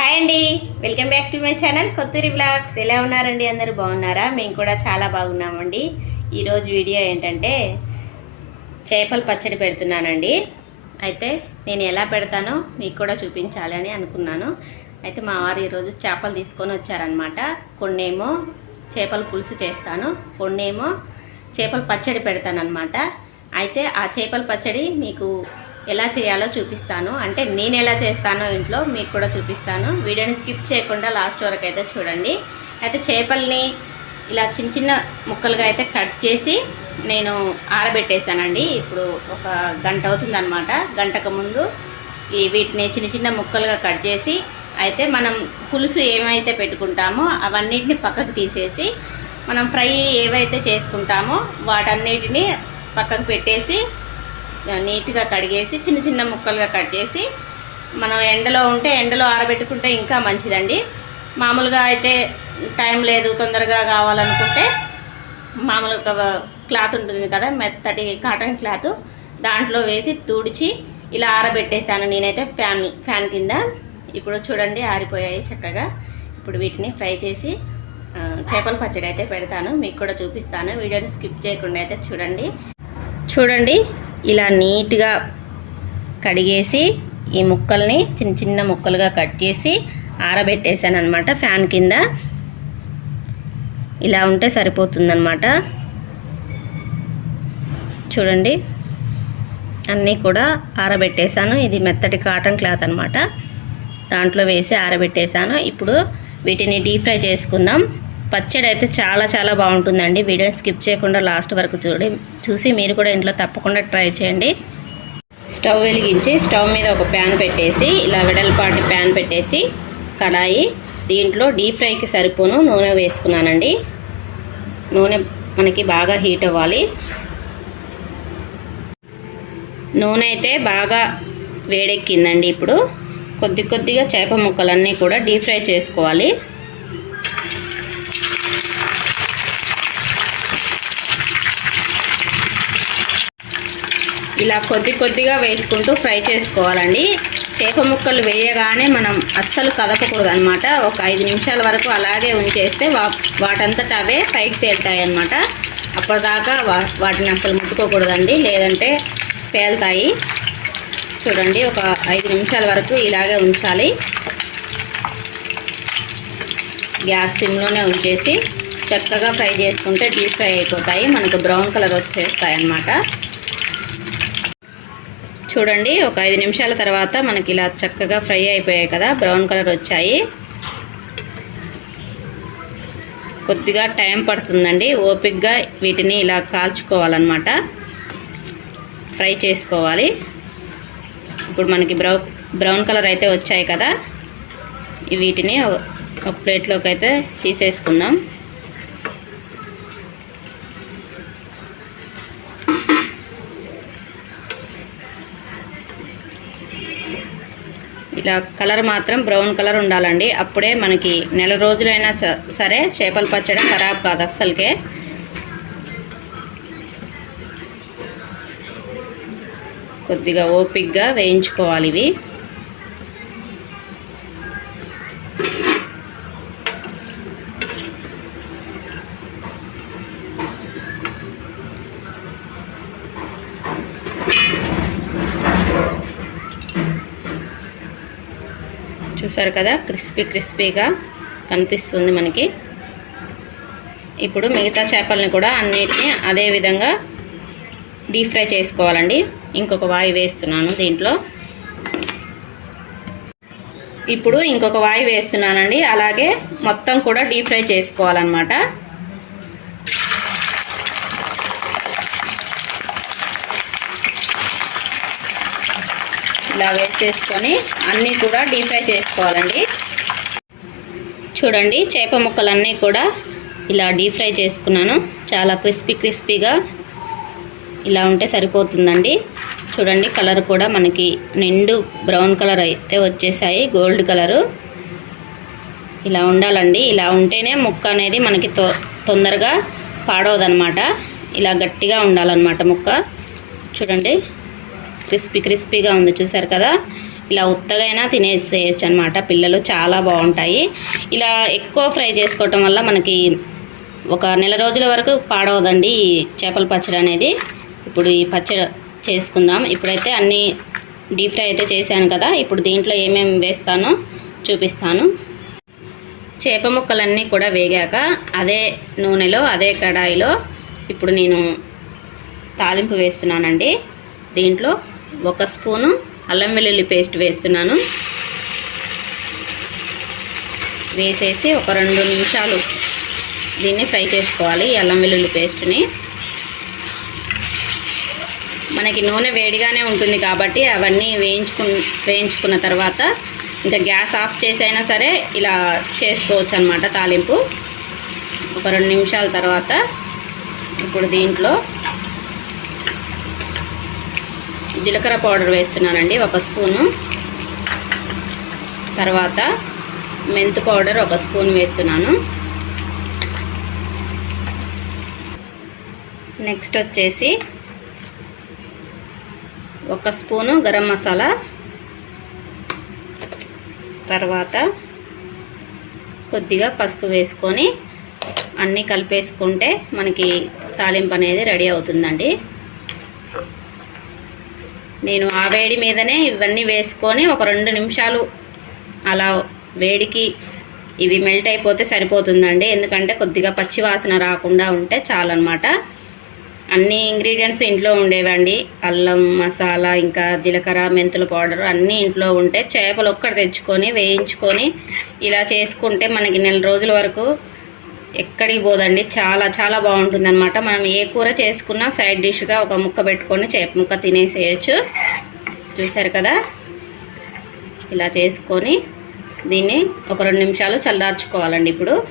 Hi అండి. Welcome back to my channel Kothuri vlogs. ఎలా ఉన్నారండి? అందరూ బాగున్నారా? మేము కూడా చాలా బాగున్నామండి. ఈరోజు వీడియో ఏంటంటే చేపల పచ్చడి పెడుతున్నానండి. అయితే నేను ఎలా పెడతానో మీకు కూడా చూపించాలని అనుకున్నాను. అయితే మా వారు ఈరోజు చేపలు తీసుకొని వచ్చారనమాట కొన్నేమో చేపల పులుసు చేస్తాను. కొన్నేమో చేపల పచ్చడి పెడతానమాట అయితే ఆ చేపల పచ్చడి మీకు ఎలా చేయాలో చూపిస్తాను. అంటే నేను ఎలా చేస్తానో ఇంట్లో మీకు కూడా చూపిస్తాను. వీడియోని స్కిప్ చేయకుండా లాస్ట్ వరకు అయితే చూడండి. అయితే చేపల్ని ఇలా చిన్న చిన్న ముక్కలుగా అయితే కట్ చేసి నేను ఆరబెట్టేశానండి. ఇప్పుడు ఒక గంట అవుతుందన్నమాట. గంటకు ముందు ఈ వీటిని చిన్న చిన్న ముక్కలుగా కట్ చేసి అయితే మనం పులుసు ఏమైతే పెట్టుకుంటామో అవన్నిటిని పక్కకు తీసేసి మనం ఫ్రై ఏవైతే చేసుకుంటామో వాటన్నిటిని పక్కకు పెట్టేసి నీట్గా కడిగేసి చిన్న చిన్న ముక్కలుగా కట్ చేసి మనం ఎండలో ఉంటే ఎండలో ఆరబెట్టుకుంటే ఇంకా మంచిదండి. మామూలుగా అయితే టైం లేదు తొందరగా కావాలనుకుంటే మామూలుగా క్లాత్ ఉంటుంది కదా మెత్తటి కాటన్ క్లాత్. దాంట్లో వేసి తుడిచి ఇలా ఆరబెట్టేశాను నేనైతే ఫ్యాన్ ఫ్యాన్ కింద. ఇప్పుడు చూడండి ఆరిపోయాయి చక్కగా. ఇప్పుడు వీటిని ఫ్రై చేసి చేపల పచ్చడి అయితే పెడతాను. మీకు కూడా చూపిస్తాను. వీడియోని స్కిప్ చేయకుండా అయితే చూడండి. చూడండి ఇలా నీట్గా కడిగేసి ఈ ముక్కల్ని చిన్న చిన్న ముక్కలుగా కట్ చేసి ఆరబెట్టేసాను అనమాట ఫ్యాన్ కింద. ఇలా ఉంటే సరిపోతుందన్నమాట. చూడండి అన్నీ కూడా ఆరబెట్టేశాను ఇది మెత్తటి కాటన్ క్లాత్ అనమాట దాంట్లో వేసి ఆరబెట్టేశాను ఇప్పుడు వీటిని డీప్ ఫ్రై చేసుకుందాం. పచ్చడి అయితే చాలా చాలా బాగుంటుందండి. వీడియోని స్కిప్ చేయకుండా లాస్ట్ వరకు చూడి చూసి మీరు కూడా ఇంట్లో తప్పకుండా ట్రై చేయండి. స్టవ్ వెలిగించి స్టవ్ మీద ఒక ప్యాన్ పెట్టేసి ఇలా వెడల్పాటి ప్యాన్ పెట్టేసి కడాయి దీంట్లో డీప్ ఫ్రైకి సరిపోను నూనె వేసుకున్నానండి. నూనె మనకి బాగా హీట్ అవ్వాలి. నూనె అయితే బాగా వేడెక్కిందండి ఇప్పుడు. కొద్ది కొద్దిగా చేప ముక్కలన్నీ కూడా డీప్ ఫ్రై చేసుకోవాలి. ఇలా కొద్ది కొద్దిగా వేసుకుంటూ ఫ్రై చేసుకోవాలండి. చేప ముక్కలు వేయగానే మనం అస్సలు కదపకూడదు అనమాట ఒక ఐదు నిమిషాల వరకు అలాగే ఉంచేస్తే వా వాటంతట అవే పైకి తేలుతాయి అనమాట అప్పటిదాకా వా వాటిని అసలు ముట్టుకోకూడదండి. లేదంటే పేలుతాయి. చూడండి ఒక ఐదు నిమిషాల వరకు ఇలాగే ఉంచాలి. గ్యాస్ సిమ్లోనే ఉంచేసి చక్కగా ఫ్రై చేసుకుంటే డీప్ ఫ్రై అయిపోతాయి. మనకు బ్రౌన్ కలర్ వచ్చేస్తాయి అన్నమాట చూడండి. ఒక ఐదు నిమిషాల తర్వాత మనకి ఇలా చక్కగా ఫ్రై అయిపోయాయి కదా. బ్రౌన్ కలర్ వచ్చాయి. కొద్దిగా టైం పడుతుందండి. ఓపిక్గా వీటిని ఇలా కాల్చుకోవాలన్నమాట. ఫ్రై చేసుకోవాలి. ఇప్పుడు మనకి బ్రౌ బ్రౌన్ కలర్ అయితే వచ్చాయి కదా. వీటిని ఒక ప్లేట్లోకి అయితే తీసేసుకుందాం. ఇలా కలర్ మాత్రం బ్రౌన్ కలర్ ఉండాలండి. అప్పుడే మనకి నెల రోజులైనా చ- సరే చేపల పచ్చడి ఖరాబ్ కాదు అస్సలకే. కొద్దిగా ఓపిక్గా వేయించుకోవాలి ఇవి. చూసారు కదా? క్రిస్పీ క్రిస్పీగా కనిపిస్తుంది మనకి. ఇప్పుడు మిగతా చేపల్ని కూడా అన్నిటిని అదే విధంగా డీప్ ఫ్రై చేసుకోవాలండి. ఇంకొక వాయి వేస్తున్నాను దీంట్లో. ఇప్పుడు ఇంకొక వాయి వేస్తున్నానండి. అలాగే మొత్తం కూడా డీప్ ఫ్రై చేసుకోవాలన్నమాట. ఇలా వేసేసుకొని అన్నీ కూడా డీప్ ఫ్రై చేసుకోవాలండి. చూడండి చేప ముక్కలన్నీ కూడా ఇలా డీప్ ఫ్రై చేసుకున్నాను. చాలా క్రిస్పీ క్రిస్పీగా ఇలా ఉంటే సరిపోతుందండి. చూడండి కలర్ కూడా మనకి నిండు బ్రౌన్ కలర్ అయితే వచ్చేసాయి గోల్డ్ కలరు. ఇలా ఉండాలండి. ఇలా ఉంటేనే ముక్క అనేది మనకి తొ తొందరగా పాడవదనమాట. ఇలా గట్టిగా ఉండాలన్నమాట ముక్క. చూడండి క్రిస్పీ క్రిస్పీగా ఉంది చూసారు కదా? ఇలా ఉత్తగైనా తినేసేయచ్చు అనమాట పిల్లలు చాలా బాగుంటాయి. ఇలా ఎక్కువ ఫ్రై చేసుకోవటం వల్ల మనకి ఒక నెల రోజుల వరకు పాడవదండి ఈ చేపల పచ్చడి అనేది. ఇప్పుడు ఈ పచ్చడి చేసుకుందాం. ఇప్పుడైతే అన్నీ డీప్ ఫ్రై అయితే చేశాను కదా. ఇప్పుడు దీంట్లో ఏమేమి వేస్తానో చూపిస్తాను. చేప ముక్కలన్నీ కూడా వేగాక అదే నూనెలో అదే కడాయిలో ఇప్పుడు నేను తాలింపు వేస్తున్నానండి. దీంట్లో ఒక స్పూను అల్లం వెల్లుల్లి పేస్ట్ వేస్తున్నాను. వేసేసి ఒక రెండు నిమిషాలు దీన్ని ఫ్రై చేసుకోవాలి ఈ అల్లం వెల్లుల్లి పేస్ట్ని. మనకి నూనె వేడిగానే ఉంటుంది కాబట్టి అవన్నీ వేయించుకు వేయించుకున్న తర్వాత ఇంకా గ్యాస్ ఆఫ్ చేసైనా సరే ఇలా చేసుకోవచ్చు అనమాట తాలింపు. ఒక రెండు నిమిషాల తర్వాత ఇప్పుడు దీంట్లో జీలకర్ర పౌడర్ వేస్తున్నానండి ఒక స్పూను. తర్వాత మెంతు పౌడర్ ఒక స్పూన్ వేస్తున్నాను. నెక్స్ట్ వచ్చేసి ఒక స్పూను గరం మసాలా. తర్వాత కొద్దిగా పసుపు వేసుకొని అన్నీ కలిపేసుకుంటే మనకి తాలింపు అనేది రెడీ అవుతుందండి. నేను ఆ వేడి మీదనే ఇవన్నీ వేసుకొని ఒక రెండు నిమిషాలు అలా వేడికి ఇవి మెల్ట్ అయిపోతే సరిపోతుందండి. ఎందుకంటే కొద్దిగా పచ్చి వాసన రాకుండా ఉంటే చాలన్నమాట. అన్ని ఇంగ్రీడియంట్స్ ఇంట్లో ఉండేవండి. అల్లం మసాలా ఇంకా జీలకర్ర మెంతుల పౌడర్ అన్నీ ఇంట్లో ఉంటే చేపలు ఒక్కటి తెచ్చుకొని వేయించుకొని ఇలా చేసుకుంటే మనకి నెల రోజుల వరకు ఎక్కడికి పోదండి. చాలా చాలా బాగుంటుంది అనమాట మనం ఏ కూర చేసుకున్నా సైడ్ డిష్గా ఒక ముక్క పెట్టుకొని చేప ముక్క తినేసేయచ్చు. చూసారు కదా? ఇలా చేసుకొని దీన్ని ఒక రెండు నిమిషాలు చల్లార్చుకోవాలండి ఇప్పుడు.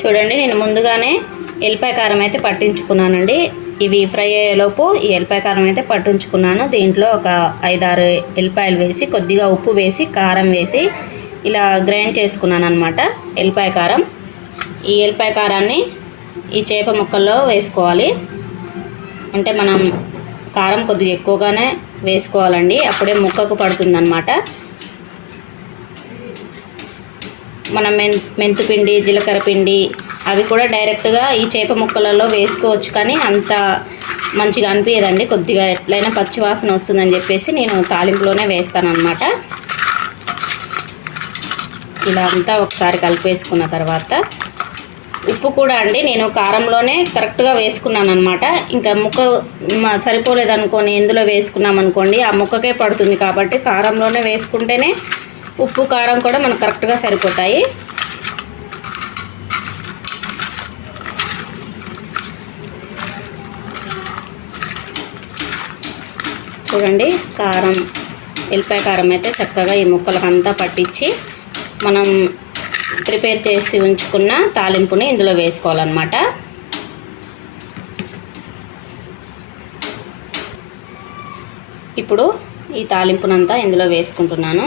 చూడండి నేను ముందుగానే ఎల్లిపాయ కారం అయితే పట్టించుకున్నానండి. ఇవి ఫ్రై అయ్యేలోపు ఈ ఎల్లిపాయ కారం అయితే పట్టించుకున్నాను. దీంట్లో ఒక ఐదారు ఎల్లిపాయలు వేసి కొద్దిగా ఉప్పు వేసి కారం వేసి ఇలా గ్రైండ్ చేసుకున్నాను అనమాట ఎల్లిపాయ కారం. ఈ ఎల్లిపాయ కారాన్ని ఈ చేప ముక్కల్లో వేసుకోవాలి. అంటే మనం కారం కొద్దిగా ఎక్కువగానే వేసుకోవాలండి. అప్పుడే ముక్కకు పడుతుందన్నమాట. మనం మెన్ మెంతుపిండి జీలకర్ర పిండి అవి కూడా డైరెక్ట్గా ఈ చేప ముక్కలలో వేసుకోవచ్చు. కానీ అంత మంచిగా అనిపించదండి కొద్దిగా ఎట్లయినా పచ్చివాసన వస్తుందని చెప్పేసి నేను తాలింపులోనే వేస్తాను ఇలా అంతా ఒకసారి కలిపేసుకున్న తర్వాత ఉప్పు కూడా అండి. నేను కారంలోనే కరెక్ట్గా వేసుకున్నాను అనమాట ఇంకా ముక్క సరిపోలేదనుకోని ఇందులో వేసుకున్నాం అనుకోండి ఆ ముక్కకే పడుతుంది కాబట్టి కారంలోనే వేసుకుంటేనే ఉప్పు కారం కూడా మనకు కరెక్ట్గా సరిపోతాయి. చూడండి కారం ఎల్లిపాయ కారం అయితే చక్కగా ఈ ముక్కలకు అంతా పట్టించి మనం ప్రిపేర్ చేసి ఉంచుకున్న తాలింపుని ఇందులో వేసుకోవాలన్నమాట. ఇప్పుడు ఈ తాలింపునంతా ఇందులో వేసుకుంటున్నాను.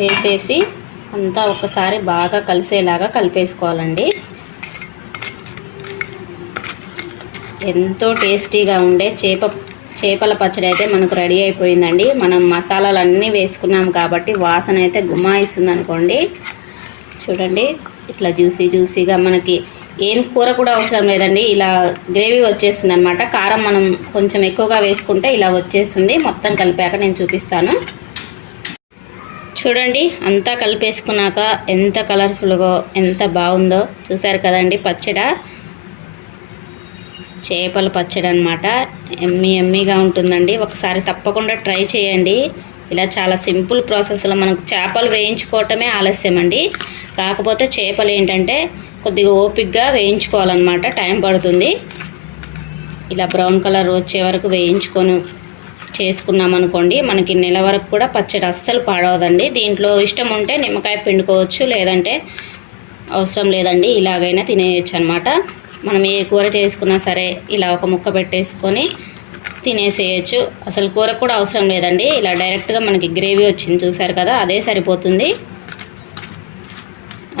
వేసేసి అంతా ఒకసారి బాగా కలిసేలాగా కలిపేసుకోవాలండి. ఎంతో టేస్టీగా ఉండే చేప చేపల పచ్చడి అయితే మనకు రెడీ అయిపోయిందండి. మనం మసాలాలు అన్నీ వేసుకున్నాం కాబట్టి వాసన అయితే గుమాయిస్తుంది అనుకోండి చూడండి ఇట్లా జ్యూసీ జ్యూసీగా మనకి ఏం కూర కూడా అవసరం లేదండి. ఇలా గ్రేవీ వచ్చేస్తుంది అనమాట కారం మనం కొంచెం ఎక్కువగా వేసుకుంటే ఇలా వచ్చేస్తుంది. మొత్తం కలిపాక నేను చూపిస్తాను. చూడండి అంతా కలిపేసుకున్నాక ఎంత కలర్ఫుల్గా ఎంత బాగుందో. చూసారు కదండి పచ్చడి? చేపల పచ్చడి అనమాట ఎమ్మి ఎమ్మిగా ఉంటుందండి. ఒకసారి తప్పకుండా ట్రై చేయండి. ఇలా చాలా సింపుల్ ప్రాసెస్లో మనకు చేపలు వేయించుకోవటమే ఆలస్యం అండి కాకపోతే చేపలు ఏంటంటే కొద్దిగా ఓపిక్గా వేయించుకోవాలన్నమాట. టైం పడుతుంది. ఇలా బ్రౌన్ కలర్ వచ్చే వరకు వేయించుకొని చేసుకున్నాం అనుకోండి మనకి నెల వరకు కూడా పచ్చడి అస్సలు పాడవదండి. దీంట్లో ఇష్టం ఉంటే నిమ్మకాయ పిండుకోవచ్చు లేదంటే అవసరం లేదండి. ఇలాగైనా తినేయచ్చు అనమాట మనం ఏ కూర చేసుకున్నా సరే ఇలా ఒక ముక్క పెట్టేసుకొని తినేసేయచ్చు. అసలు కూర కూడా అవసరం లేదండి. ఇలా డైరెక్ట్గా మనకి గ్రేవీ వచ్చింది చూసారు కదా అదే సరిపోతుంది.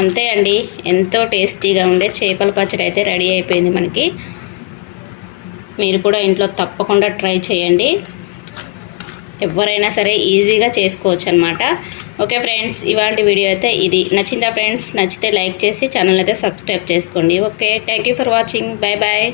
అంతే అండి. ఎంతో టేస్టీగా ఉండే చేపల పచ్చడి అయితే రెడీ అయిపోయింది మనకి. మీరు కూడా ఇంట్లో తప్పకుండా ట్రై చేయండి. ఎవరైనా సరే ఈజీగా చేసుకోవచ్చు అనమాట ఓకే ఫ్రెండ్స్ ఇవాళ వీడియో అయితే ఇది. నచ్చిందా ఫ్రెండ్స్ నచ్చితే లైక్ చేసి ఛానల్ అయితే సబ్స్క్రైబ్ చేసుకోండి. Okay thank you for watching. Bye bye.